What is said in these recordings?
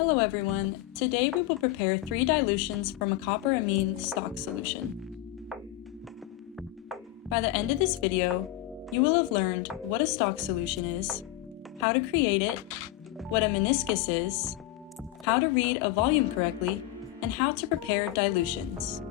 Hello everyone, today we will prepare 3 dilutions from a copper amine stock solution. By the end of this video, you will have learned what a stock solution is, how to create it, what a meniscus is, how to read a volume correctly, and how to prepare dilutions.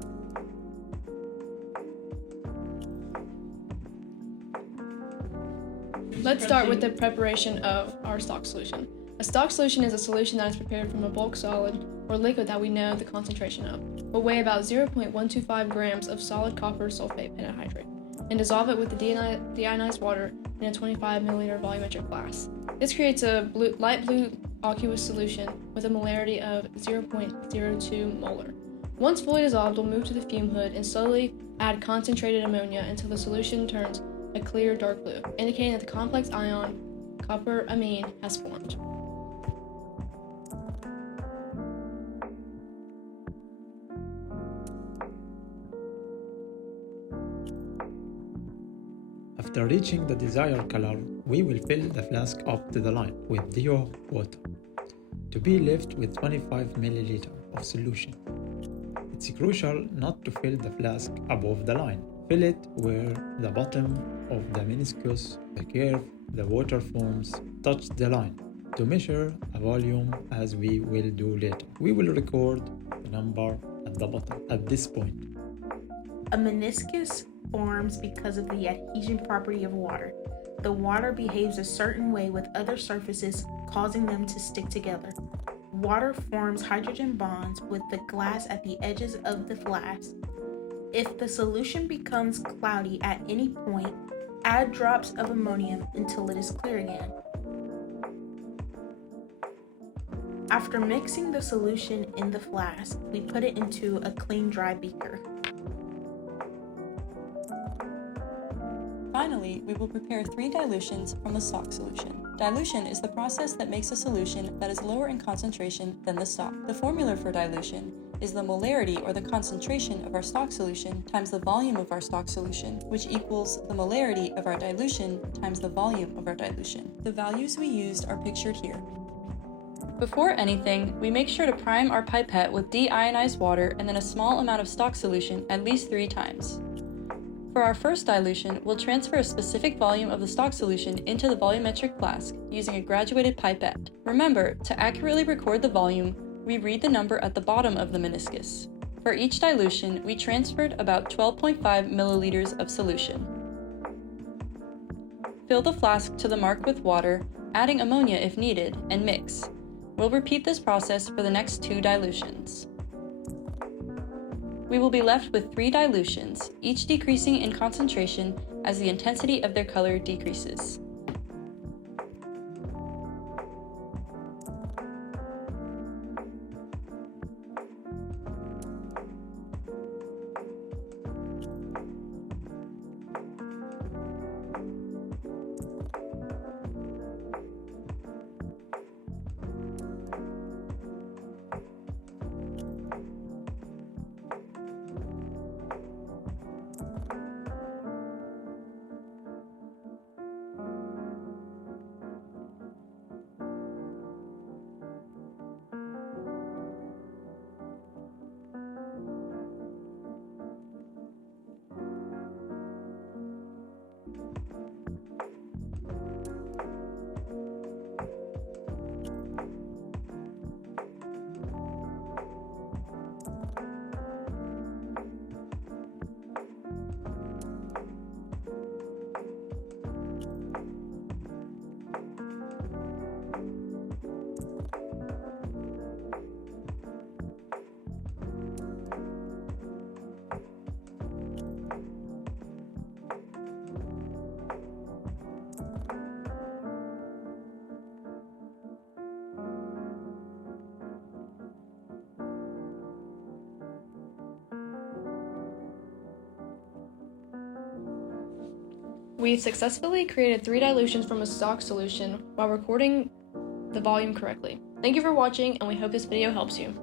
Let's start with the preparation of our stock solution. A stock solution is a solution that is prepared from a bulk solid or liquid that we know the concentration of, will weigh about 0.125 grams of solid copper sulfate pentahydrate, and dissolve it with the deionized water in a 25 milliliter volumetric glass. This creates a light blue aqueous solution with a molarity of 0.02 molar. Once fully dissolved, we'll move to the fume hood and slowly add concentrated ammonia until the solution turns a clear dark blue, indicating that the complex ion copper amine has formed. After reaching the desired color, we will fill the flask up to the line with zero water, to be left with 25 ml of solution. It's crucial not to fill the flask above the line. Fill it where the bottom of the meniscus, the curve, the water forms touch the line to measure a volume as we will do later. We will record the number at the bottom at this point. A meniscus forms because of the adhesion property of water. The water behaves a certain way with other surfaces, causing them to stick together. Water forms hydrogen bonds with the glass at the edges of the flask. If the solution becomes cloudy at any point, add drops of ammonium until it is clear again. After mixing the solution in the flask, we put it into a clean, dry beaker. Finally, we will prepare 3 dilutions from a stock solution. Dilution is the process that makes a solution that is lower in concentration than the stock. The formula for dilution is the molarity or the concentration of our stock solution times the volume of our stock solution, which equals the molarity of our dilution times the volume of our dilution. The values we used are pictured here. Before anything, we make sure to prime our pipette with deionized water and then a small amount of stock solution at least 3 times. For our first dilution, we'll transfer a specific volume of the stock solution into the volumetric flask using a graduated pipette. Remember, to accurately record the volume, we read the number at the bottom of the meniscus. For each dilution, we transferred about 12.5 milliliters of solution. Fill the flask to the mark with water, adding ammonia if needed, and mix. We'll repeat this process for the next 2 dilutions. We will be left with 3 dilutions, each decreasing in concentration as the intensity of their color decreases. We've successfully created 3 dilutions from a stock solution while recording the volume correctly. Thank you for watching, and we hope this video helps you.